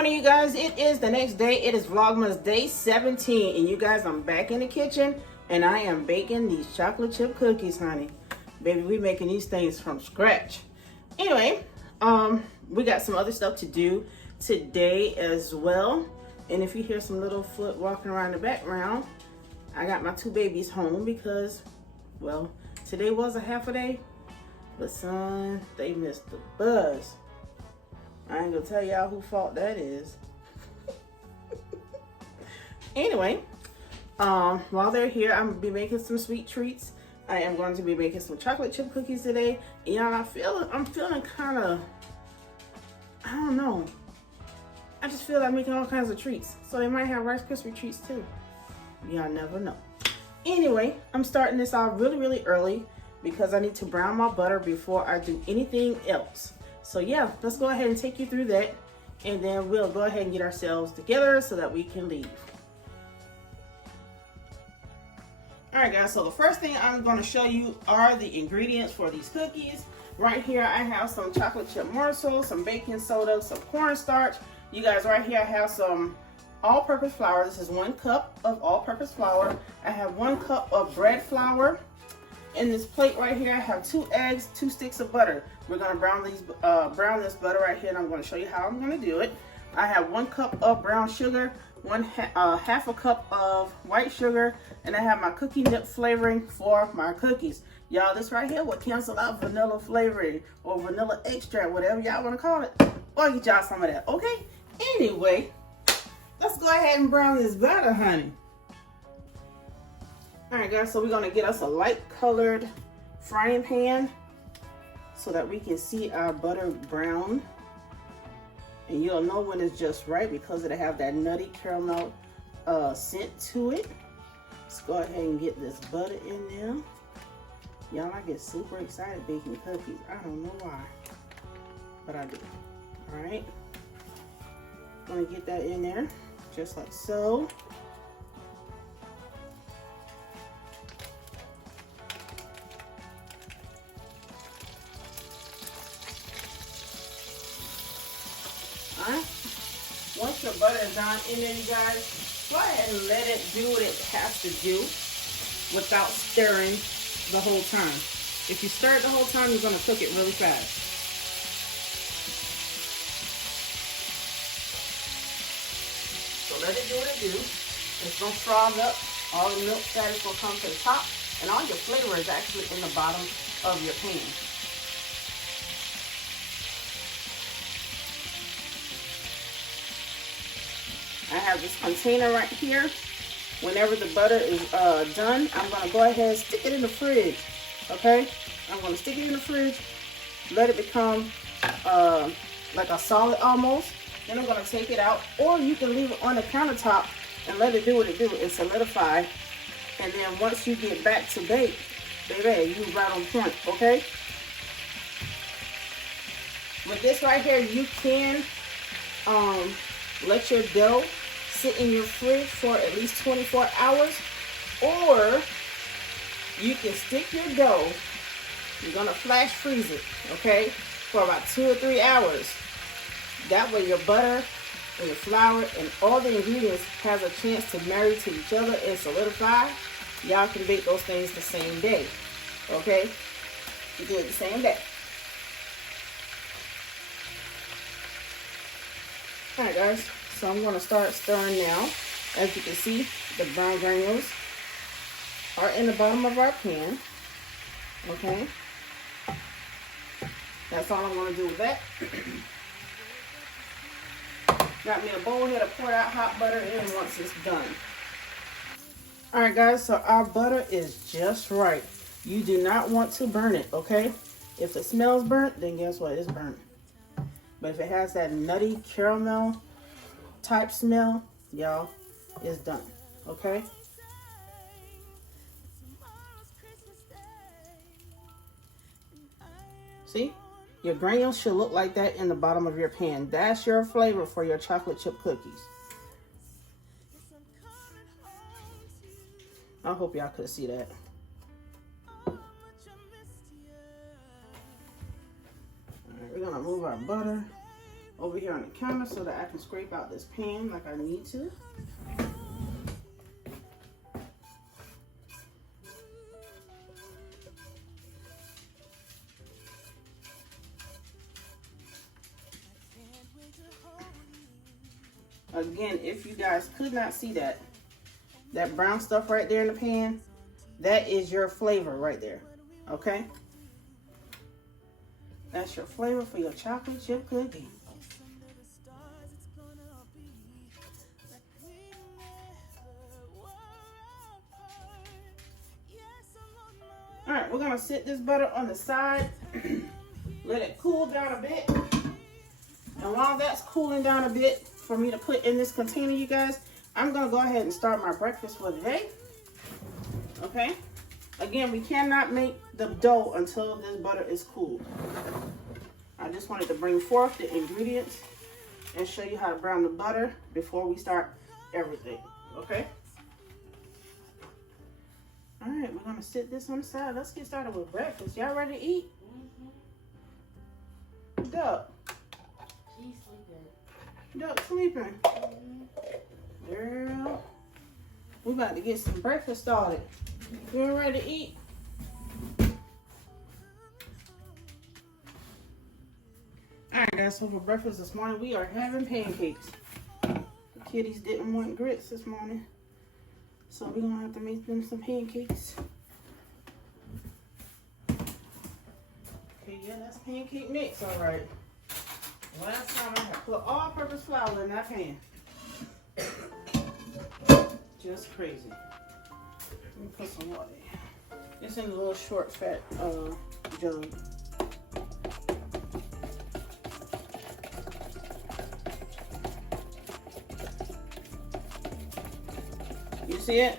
morning, you guys. It is the next day. It is Vlogmas day 17. And you guys, I'm back in the kitchen and I am baking these chocolate chip cookies, honey. Baby, we making these things from scratch. Anyway, we got some other stuff to do today as well. And if you hear some little foot walking around the background, I got my two babies home because, well, today was a half a day. But son, they missed the bus. I ain't gonna tell y'all who fault that is. Anyway, while they're here, I'm gonna be making some sweet treats. I am going to be making some chocolate chip cookies today. And y'all, I'm feeling kind of, I don't know. I just feel like making all kinds of treats. So they might have Rice Krispie treats too. Y'all never know. Anyway, I'm starting this off really early because I need to brown my butter before I do anything else. So yeah, let's go ahead and take you through that, and then we'll go ahead and get ourselves together so that we can leave. All right, guys, so the first thing I'm going to show you are the ingredients for these cookies. Right here, I have some chocolate chip morsels, some baking soda, some cornstarch. You guys, right here, I have some all-purpose flour. This is 1 cup of all-purpose flour. I have 1 cup of bread flour. In this plate right here, I have 2 eggs, 2 sticks of butter. We're gonna brown this butter right here, and I'm gonna show you how I'm gonna do it. I have 1 cup of brown sugar, half a cup of white sugar, and I have my cookie nip flavoring for my cookies. Y'all, this right here will cancel out vanilla flavoring or vanilla extract, whatever y'all wanna call it. Or get y'all some of that, okay? Anyway, let's go ahead and brown this butter, honey. All right, guys, so we're gonna get us a light colored frying pan so that we can see our butter brown. And you'll know when it's just right because it'll have that nutty caramel scent to it. Let's go ahead and get this butter in there. Y'all, I get super excited baking cookies. I don't know why, but I do. All right, gonna get that in there just like so. Once your butter is down in there, you guys, go ahead and let it do what it has to do without stirring the whole time. If you stir it the whole time, you're going to cook it really fast. So let it do what it do. It's going to frog up. All the milk fat is going to come to the top, and all your flavor is actually in the bottom of your pan. I have this container right here. Whenever the butter is done, I'm going to go ahead and stick it in the fridge, okay? I'm going to stick it in the fridge, let it become like a solid almost. Then I'm going to take it out, or you can leave it on the countertop and let it do what it do and solidify. And then once you get back to bake, baby, you right on point, okay? With this right here, you can let your dough sit in your fridge for at least 24 hours, or you can stick your dough, you're gonna flash freeze it, okay, for about 2 or 3 hours. That way your butter and your flour and all the ingredients has a chance to marry to each other and solidify. Y'all can bake those things the same day, okay? You do it the same day. All right, guys. So I'm going to start stirring now. As you can see, the brown granules are in the bottom of our pan. Okay. That's all I'm going to do with that. Got me a bowl here to pour out hot butter in once it's done. All right, guys. So our butter is just right. You do not want to burn it, okay? If it smells burnt, then guess what? It's burnt. But if it has that nutty caramel type smell, y'all, it's done, okay? See, your granules should look like that in the bottom of your pan. That's your flavor for your chocolate chip cookies. I hope y'all could see that. All right, we're gonna move our butter over here on the counter so that I can scrape out this pan like I need to. Again, if you guys could not see that brown stuff right there in the pan, that is your flavor right there, okay? That's your flavor for your chocolate chip cookie. All right, we're gonna sit this butter on the side, let it cool down a bit. And while that's cooling down a bit for me to put in this container, you guys, I'm gonna go ahead and start my breakfast for the day. Okay? Again, we cannot make the dough until this butter is cooled. I just wanted to bring forth the ingredients and show you how to brown the butter before we start everything. Okay? All right, we're gonna sit this on the side. Let's get started with breakfast. Y'all ready to eat? Duck. She's sleeping. Duck sleeping. Girl, we about to get some breakfast started. You ready to eat? Alright guys, so for breakfast this morning we are having pancakes. The kiddies didn't want grits this morning, so we're gonna have to make them some pancakes. Okay, yeah, that's pancake mix, alright. Last time I had put all-purpose flour in that pan. Just crazy. Let me put some water in. It's in a little short, fat jug. You see it?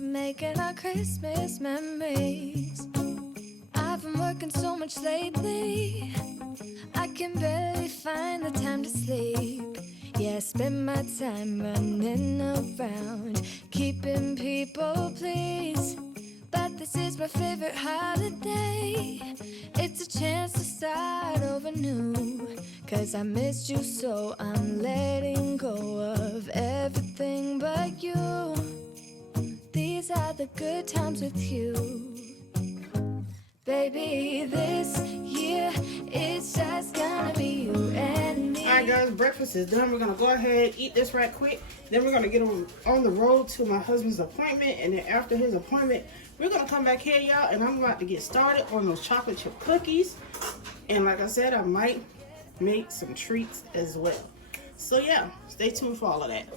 Making our Christmas memories. I've been working so much lately, I can barely find the time to sleep. Yeah, I spend my time running around, keeping people pleased. But this is my favorite holiday. It's a chance to start over new, 'cause I missed you so I'm letting go of everything but you. These are the good times with you. Baby, this year it's just gonna be you and me. Alright guys, breakfast is done. We're gonna go ahead, eat this right quick. Then we're gonna get on the road to my husband's appointment. And then after his appointment, we're gonna come back here, y'all, and I'm about to get started on those chocolate chip cookies. And like I said, I might make some treats as well. So yeah, stay tuned for all of that.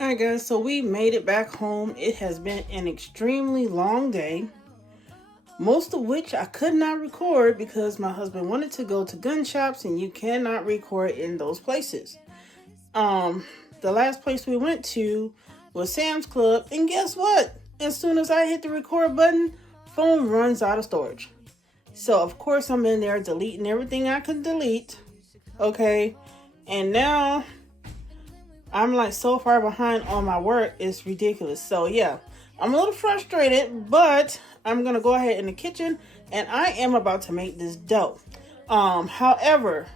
Alright guys, so we made it back home. It has been an extremely long day, most of which I could not record because my husband wanted to go to gun shops and you cannot record in those places. The last place we went to was Sam's Club, and guess what? As soon as I hit the record button, phone runs out of storage. So of course I'm in there deleting everything I could delete. Okay, and now I'm like so far behind on my work, it's ridiculous. So yeah, I'm a little frustrated, but I'm gonna go ahead in the kitchen and I am about to make this dough. However,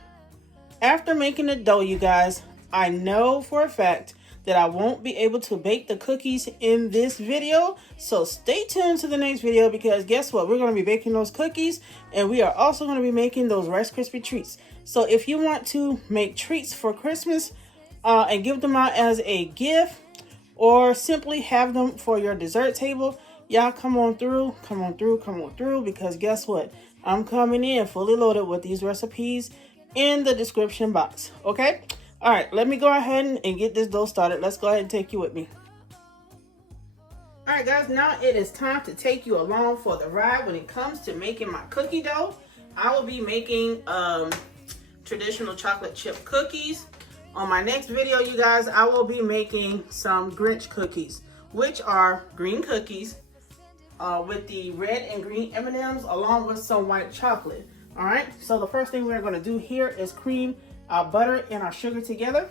after making the dough, you guys, I know for a fact that I won't be able to bake the cookies in this video. So stay tuned to the next video because guess what? We're gonna be baking those cookies and we are also gonna be making those Rice Krispie treats. So if you want to make treats for Christmas, and give them out as a gift or simply have them for your dessert table, y'all come on through because guess what? I'm coming in fully loaded with these recipes in the description box. Okay? All right, let me go ahead and get this dough started. Let's go ahead and take you with me. All right, guys, now it is time to take you along for the ride when it comes to making my cookie dough. I will be making traditional chocolate chip cookies. On my next video, you guys, I will be making some Grinch cookies, which are green cookies with the red and green M&Ms along with some white chocolate. All right, so the first thing we're going to do here is cream our butter and our sugar together.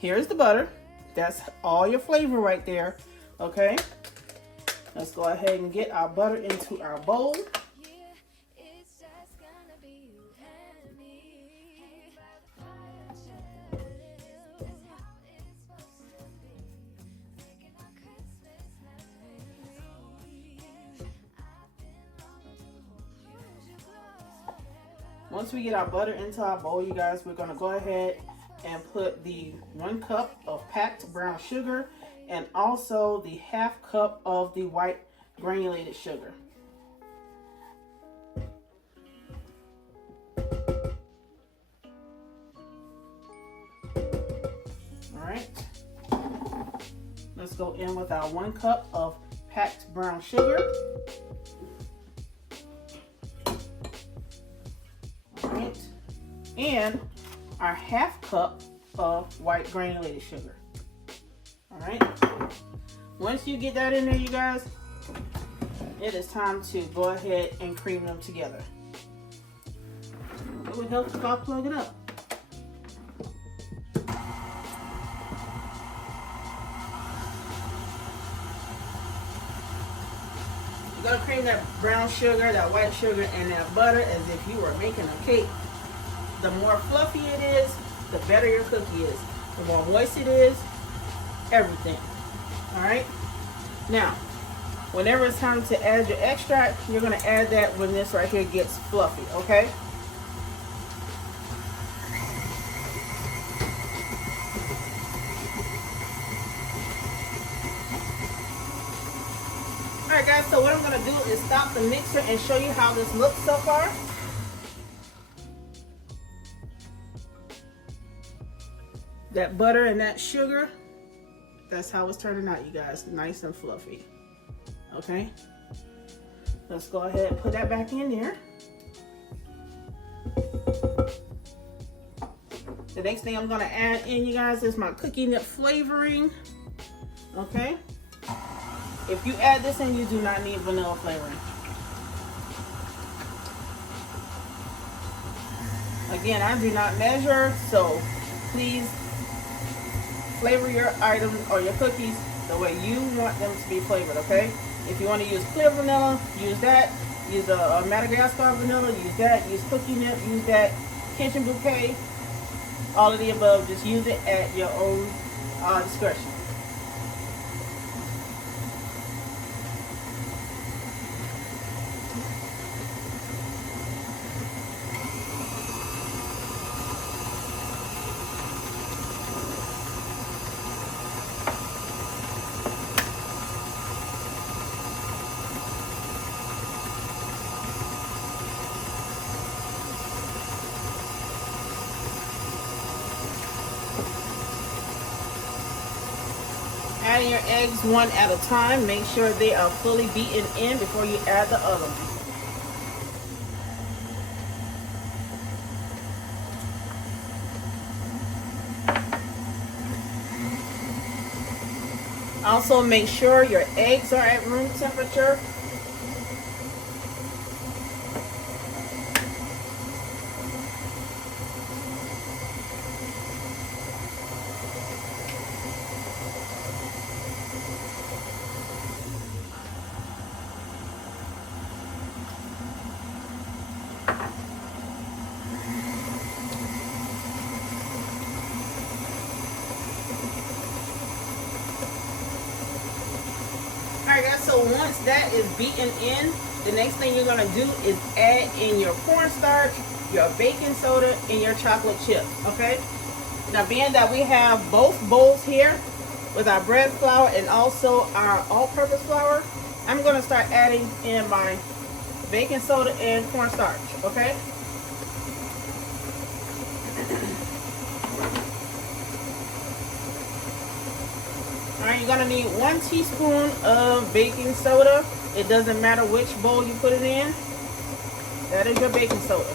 Here's the butter. That's all your flavor right there. Okay, let's go ahead and get our butter into our bowl. Once we get our butter into our bowl, you guys, we're going to go ahead and put the 1 cup of packed brown sugar and also the ½ cup of the white granulated sugar. All right. Let's go in with our 1 cup of packed brown sugar. And our ½ cup of white granulated sugar. All right. Once you get that in there, you guys, it is time to go ahead and cream them together. It would help if I plug it up. You're gonna cream that brown sugar, that white sugar, and that butter as if you were making a cake. The more fluffy it is, the better your cookie is. The more moist it is, everything. All right. Now, whenever it's time to add your extract, you're going to add that when this right here gets fluffy. Okay. All right, guys. So what I'm going to do is stop the mixer and show you how this looks so far. That butter and that sugar, that's how it's turning out, you guys. Nice and fluffy. Okay. Let's go ahead and put that back in there. The next thing I'm going to add in, you guys, is my cookie nip flavoring. Okay. If you add this in, you do not need vanilla flavoring. Again, I do not measure, so please flavor your items or your cookies the way you want them to be flavored, okay? If you want to use clear vanilla, use that. Use a Madagascar vanilla, use that. Use cookie nip, use that. Kitchen bouquet, all of the above. Just use it at your own discretion. adding your eggs one at a time. Make sure they are fully beaten in before you add the other one. Also, make sure your eggs are at room temperature. Alright guys, so once that is beaten in, the next thing you're going to do is add in your cornstarch, your baking soda, and your chocolate chips, okay? Now being that we have both bowls here with our bread flour and also our all-purpose flour, I'm going to start adding in my baking soda and cornstarch, okay? Alright, you're going to need 1 teaspoon of baking soda. It doesn't matter which bowl you put it in. That is your baking soda.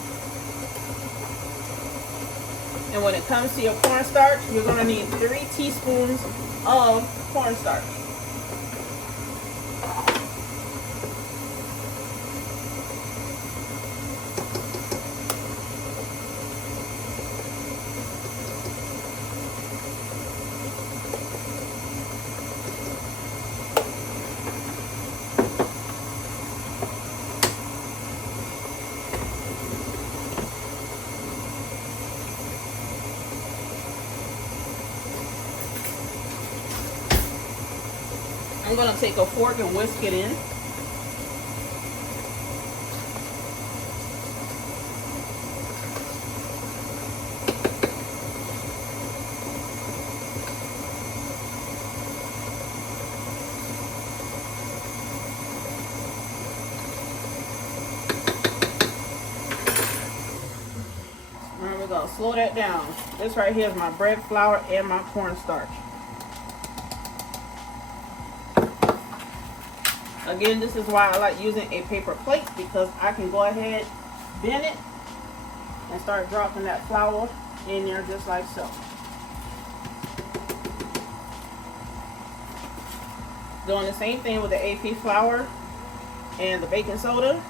And when it comes to your cornstarch, you're going to need 3 teaspoons of cornstarch. I'm going to take a fork and whisk it in. There we go. Slow that down. This right here is my bread flour and my cornstarch. Again, this is why I like using a paper plate, because I can go ahead, bend it, and start dropping that flour in there just like so. Doing the same thing with the AP flour and the baking soda.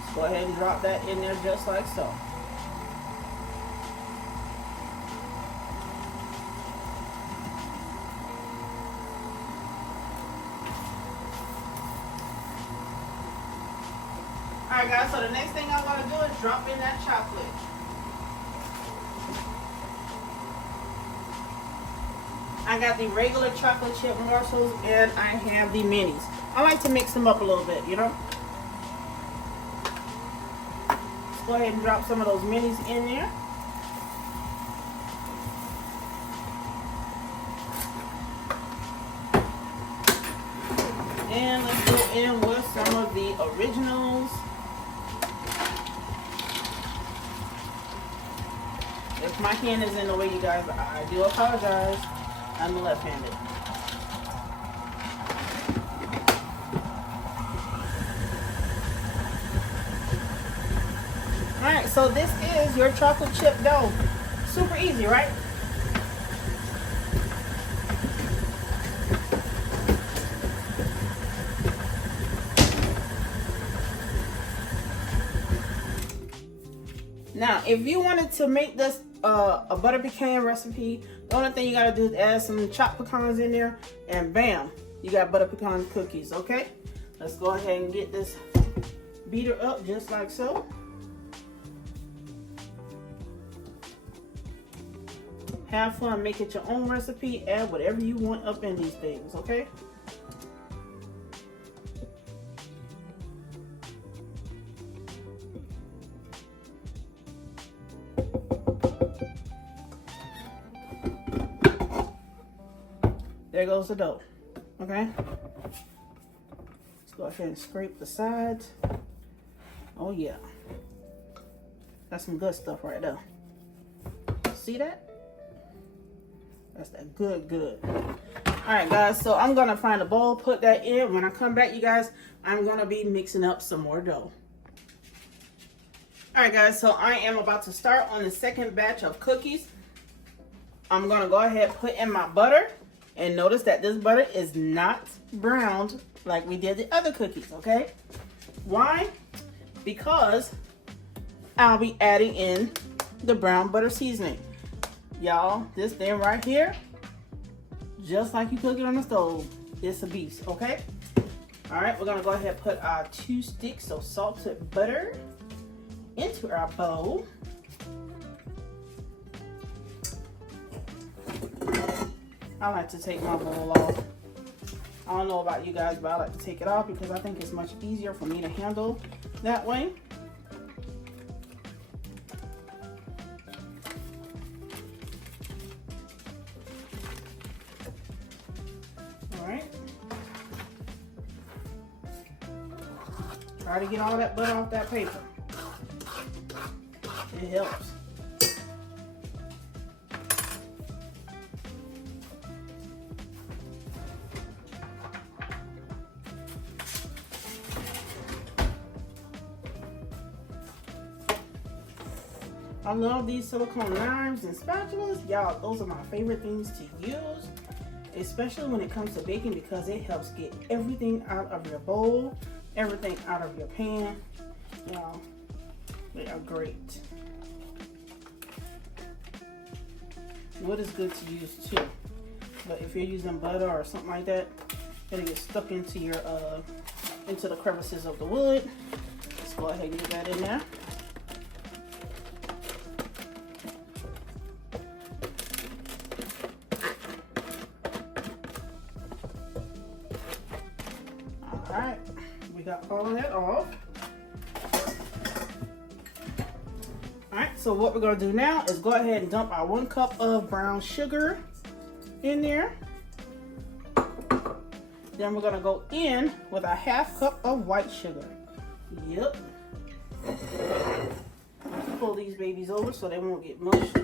Just go ahead and drop that in there just like so. Alright guys, so the next thing I'm going to do is drop in that chocolate. I got the regular chocolate chip morsels and I have the minis. I like to mix them up a little bit, you know. Let's go ahead and drop some of those minis in there. And let's go in with some of the originals. If my hand is in the way, you guys, I do apologize. I'm left-handed. Alright, so this is your chocolate chip dough. Super easy, right? Now, if you wanted to make this a butter pecan recipe, the only thing you gotta do is add some chopped pecans in there, and bam, you got butter pecan cookies, okay? Let's go ahead and get this beater up just like so. Have fun, make it your own recipe, add whatever you want up in these things, okay? There goes the dough, okay? Let's go ahead and scrape the sides. Oh yeah. That's some good stuff right there. See that? That's that good. Alright guys, so I'm gonna find a bowl, put that in. When I come back, you guys, I'm gonna be mixing up some more dough. Alright guys, so I am about to start on the second batch of cookies. I'm gonna go ahead and put in my butter. And notice that this butter is not browned like we did the other cookies, okay? Why? Because I'll be adding in the brown butter seasoning. Y'all, this thing right here, just like you cook it on the stove, it's a beast, okay? All right, we're gonna go ahead and put our 2 sticks of salted butter into our bowl. I like to take my bowl off. I don't know about you guys, but I like to take it off because I think it's much easier for me to handle that way. All right. Try to get all that butter off that paper. It helps. I love these silicone knives and spatulas. Y'all, those are my favorite things to use, especially when it comes to baking, because it helps get everything out of your bowl, everything out of your pan. Y'all, they are great. Wood is good to use too, but if you're using butter or something like that, it'll get stuck into your into the crevices of the wood. Let's go ahead and get that in there. Alright, we got all of that off. Alright, so what we're going to do now is go ahead and dump our 1 cup of brown sugar in there. Then we're going to go in with a 1/2 cup of white sugar. Yep. Pull these babies over so they won't get mushed.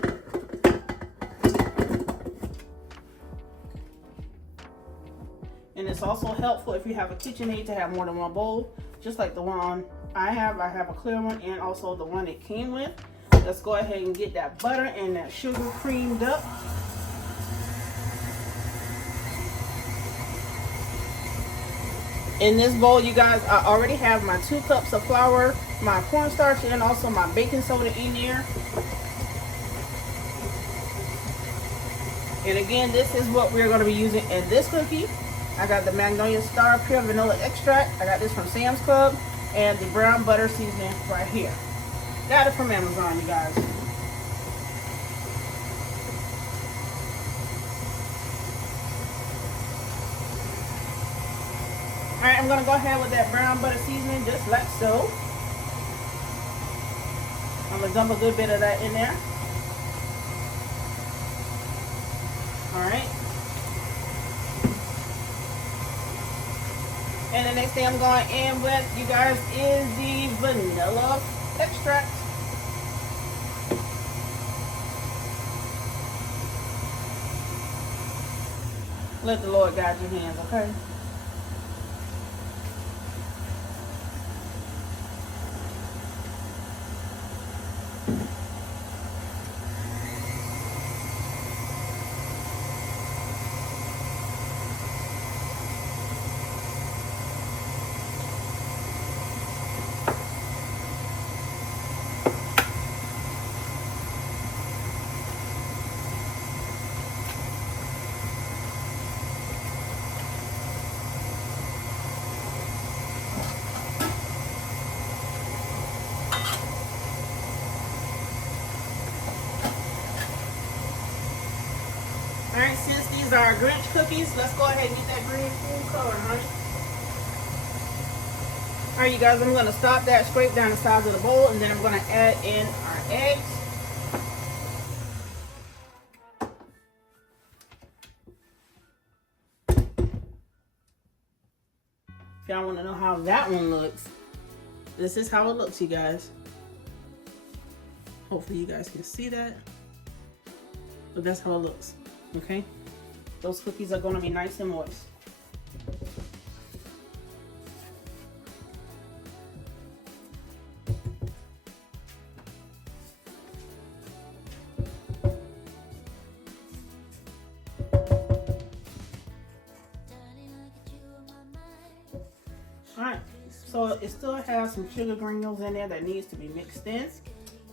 And it's also helpful if you have a KitchenAid to have more than 1 bowl, just like the one I have. I have a clear one and also the one it came with. Let's go ahead and get that butter and that sugar creamed up. In this bowl, you guys, I already have my 2 cups of flour, my cornstarch, and also my baking soda in there. And again, this is what we're going to be using in this cookie. I got the Magnolia Star Pure Vanilla Extract. I got this from Sam's Club. And the brown butter seasoning right here. Got it from Amazon, you guys. Alright, I'm going to go ahead with that brown butter seasoning just like so. I'm going to dump a good bit of that in there. Alright. And the next thing I'm going in with, you guys, is the vanilla extract. Let the Lord guide your hands, okay? Alright, since these are Grinch cookies, let's go ahead and get that green food color, honey. Alright, you guys, I'm going to stop that, scrape down the sides of the bowl, and then I'm going to add in our eggs. If y'all want to know how that one looks, this is how it looks, you guys. Hopefully you guys can see that. But that's how it looks, okay? Those cookies are gonna be nice and moist. Alright, so it still has some sugar granules in there that needs to be mixed in.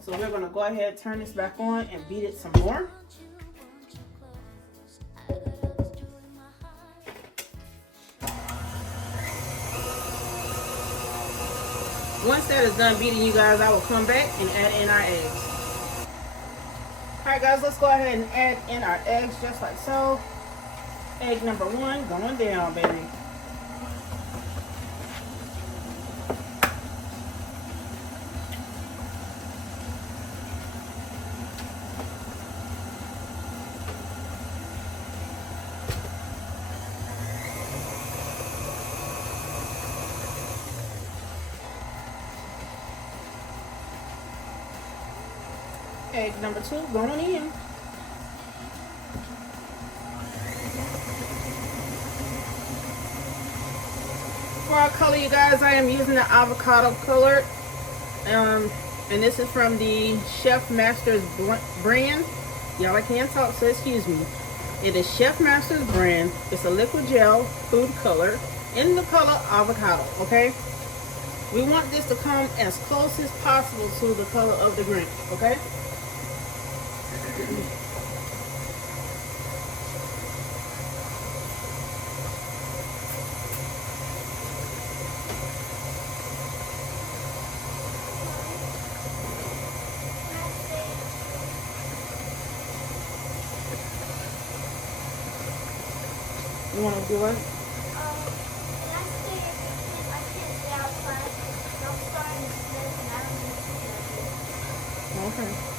So we're going to go ahead, turn this back on, and beat it some more. Once that is done beating, you guys, I will come back and add in our eggs. Alright guys, let's go ahead and add in our eggs just like so. Egg number 1 going down, baby. Egg number 2 going in. For our color, you guys, I am using the Avocado Color. And this is from the Chef Masters brand. Y'all, I can't talk, so excuse me. It is Chef Masters brand. It's a liquid gel food color in the color avocado, okay? We want this to come as close as possible to the color of the Grinch, okay? You want to do it? Okay.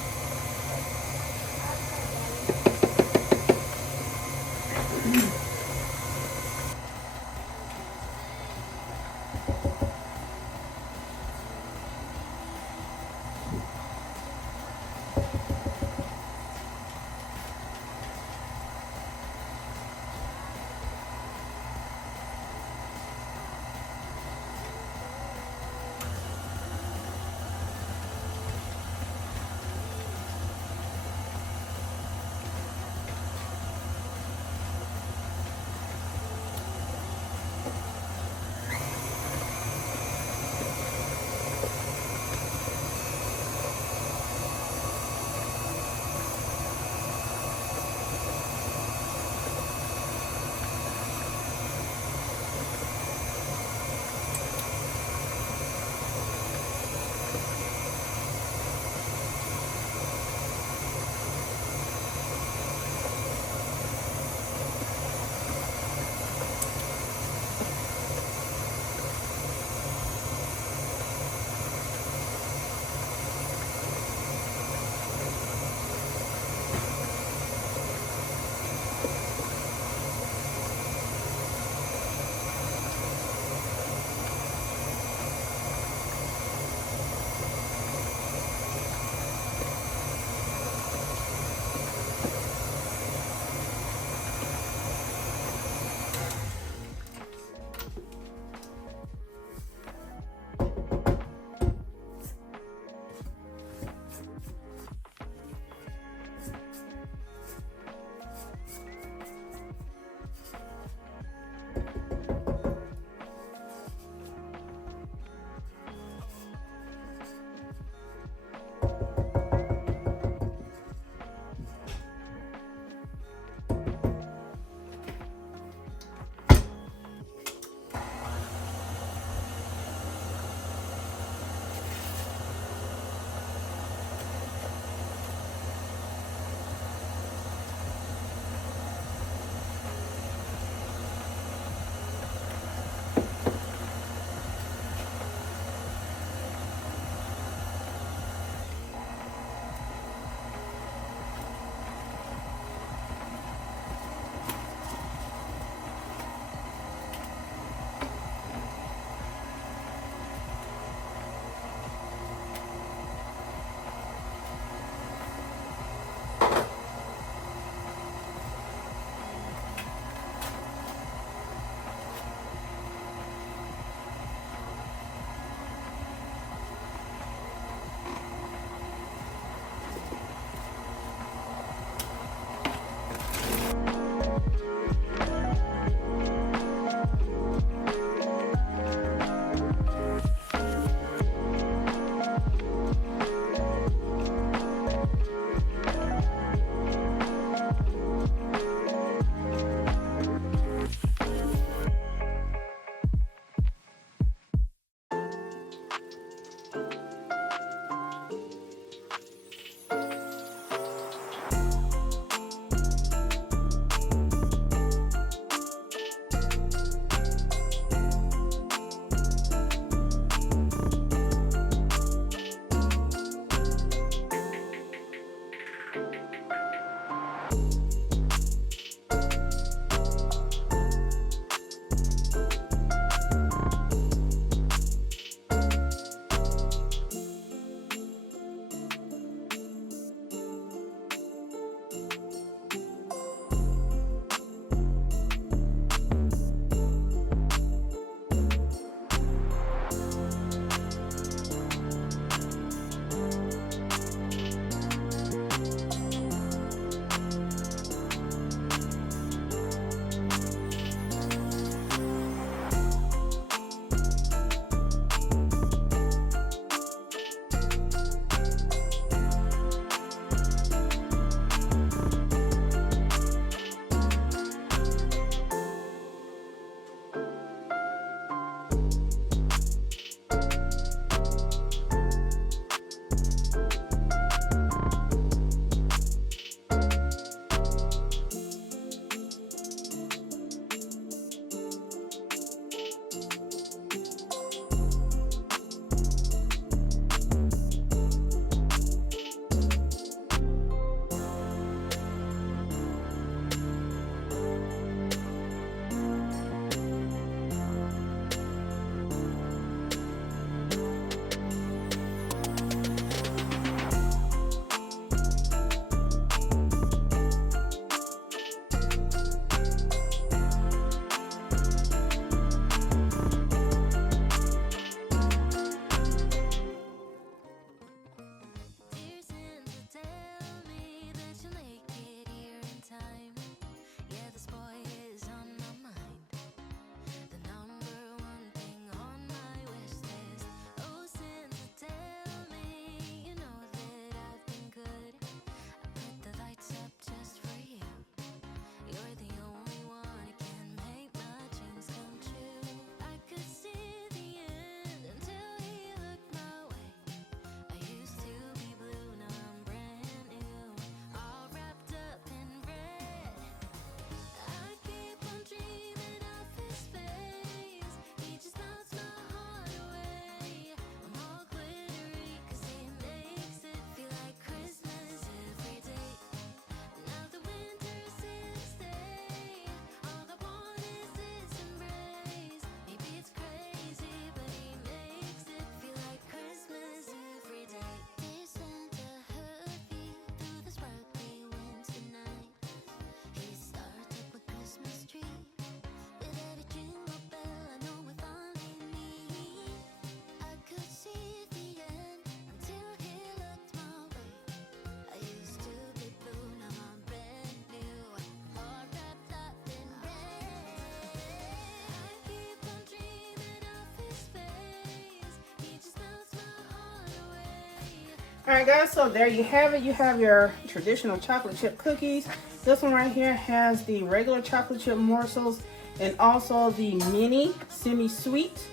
Alright guys, so there you have it. You have your traditional chocolate chip cookies. This one right here has the regular chocolate chip morsels and also the mini semi-sweet.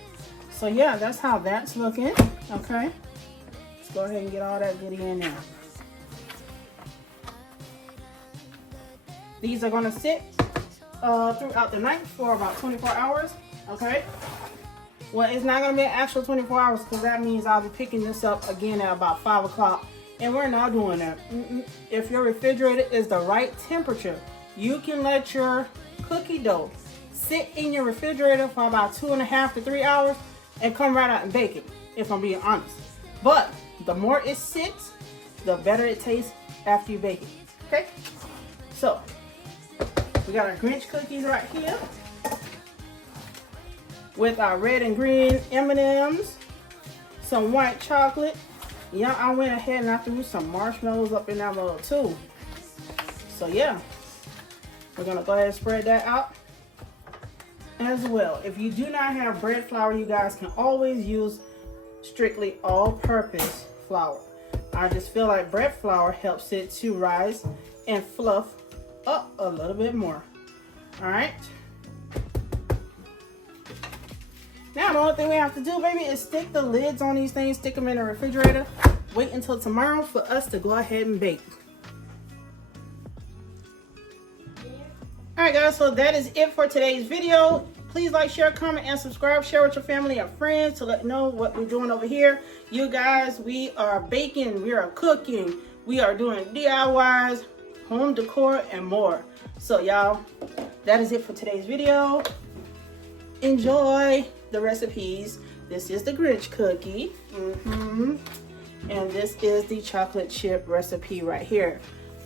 So yeah, that's how that's looking. Okay, let's go ahead and get all that goodie in there. These are going to sit throughout the night for about 24 hours. Okay. Well, it's not going to be an actual 24 hours because that means I'll be picking this up again at about 5 o'clock. And we're not doing that. If your refrigerator is the right temperature, you can let your cookie dough sit in your refrigerator for about 2.5 to 3 hours and come right out and bake it, if I'm being honest. But the more it sits, the better it tastes after you bake it. Okay? So, we got our Grinch cookies right here with our red and green M&Ms, some white chocolate. Yeah, I went ahead and I threw some marshmallows up in that little too. So yeah, we're gonna go ahead and spread that out as well. If you do not have bread flour, you guys can always use strictly all-purpose flour. I just feel like bread flour helps it to rise and fluff up a little bit more. All right. Now, the only thing we have to do, baby, is stick the lids on these things, stick them in the refrigerator, wait until tomorrow for us to go ahead and bake. Alright guys, so that is it for today's video. Please like, share, comment, and subscribe. Share with your family and friends to let them know what we're doing over here. You guys, we are baking, we are cooking, we are doing DIYs, home decor, and more. So y'all, that is it for today's video. Enjoy the recipes. This is the Grinch cookie. And this is the chocolate chip recipe right here.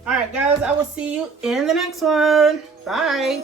All right, guys, I will see you in the next one. Bye.